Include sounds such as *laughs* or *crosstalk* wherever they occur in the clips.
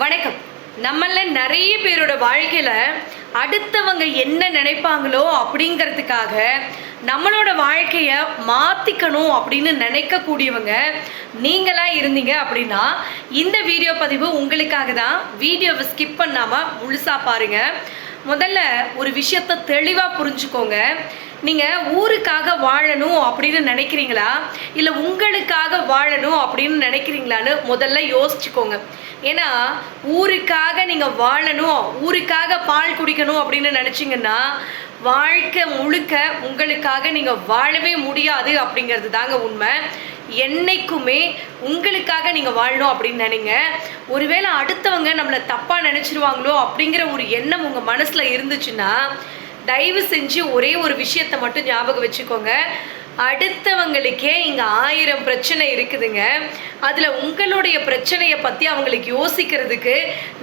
வணக்கம். நம்மள நிறைய பேரோட வாழ்க்கையில அடுத்தவங்க என்ன நினைப்பாங்களோ அப்படிங்கிறதுக்காக நம்மளோட வாழ்க்கைய மாத்திக்கணும் அப்படின்னு நினைக்கக்கூடியவங்க நீங்களா இருந்தீங்க அப்படின்னா இந்த வீடியோ பதிவு உங்களுக்காக தான். வீடியோவை ஸ்கிப் பண்ணாம முழுசா பாருங்க. முதல்ல ஒரு விஷயத்த தெளிவா புரிஞ்சுக்கோங்க. நீங்க ஊருக்காக வாழணும் அப்படின்னு நினைக்கிறீங்களா? இல்ல உங்களுக்காக வாழணும் அப்படின்னு நினைக்கிறீங்களான்னு முதல்ல யோசிச்சுக்கோங்க. ஏன்னா ஊருக்காக நீங்க வாழணும் ஊருக்காக பால் குடிக்கணும் அப்படின்னு நினைச்சீங்கன்னா வாழ்க்கை முழுக்க உங்களுக்காக நீங்க வாழவே முடியாது அப்படிங்கிறது தாங்க உண்மை. என்னைக்குமே உங்களுக்காக நீங்க வாழணும் அப்படின்னு நினைங்க. ஒருவேளை அடுத்தவங்க நம்மளை தப்பா நினைச்சிருவாங்களோ அப்படிங்கிற ஒரு எண்ணம் உங்க மனசுல இருந்துச்சுன்னா தயவு செஞ்சு ஒரே ஒரு விஷயத்தை மட்டும் ஞாபகம் வச்சுக்கோங்க. அடுத்தவங்களுக்கே இங்கே ஆயிரம் பிரச்சனை இருக்குதுங்க. அதில் உங்களுடைய பிரச்சனையை பற்றி அவங்களுக்கு யோசிக்கிறதுக்கு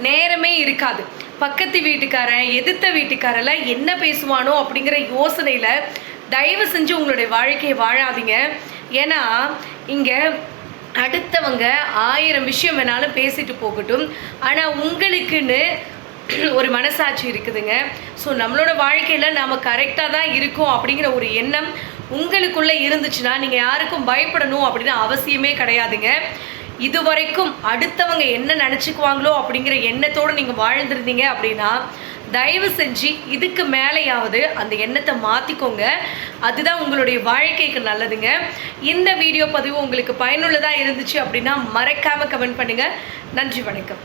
நேரமே இருக்காது. பக்கத்து வீட்டுக்காரன் எதிர்த்த வீட்டுக்காரெல்லாம் என்ன பேசுவானோ அப்படிங்கிற யோசனையில் தயவு செஞ்சு உங்களுடைய வாழ்க்கையை வாழாதீங்க. ஏன்னா இங்கே அடுத்தவங்க ஆயிரம் விஷயம் வேணாலும் பேசிட்டு போகட்டும். ஆனால் உங்களுக்குன்னு *laughs* ஒரு மனசாட்சி இருக்குதுங்க. ஸோ நம்மளோட வாழ்க்கையில் நாம் கரெக்டாக தான் இருக்கோம் அப்படிங்கிற ஒரு எண்ணம் உங்களுக்குள்ளே இருந்துச்சுன்னா நீங்கள் யாருக்கும் பயப்படணும் அப்படின்னு அவசியமே கிடையாதுங்க. இது வரைக்கும் அடுத்தவங்க என்ன நினச்சிக்குவாங்களோ அப்படிங்கிற எண்ணத்தோடு நீங்கள் வாழ்ந்துருந்தீங்க அப்படின்னா தயவு செஞ்சு இதுக்கு மேலேயாவது அந்த எண்ணத்தை மாற்றிக்கோங்க அதுதான் உங்களுடைய வாழ்க்கைக்கு நல்லதுங்க. இந்த வீடியோ பதிவு உங்களுக்கு பயனுள்ளதாக இருந்துச்சு அப்படின்னா மறக்காமல் கமெண்ட் பண்ணுங்கள் நன்றி வணக்கம்.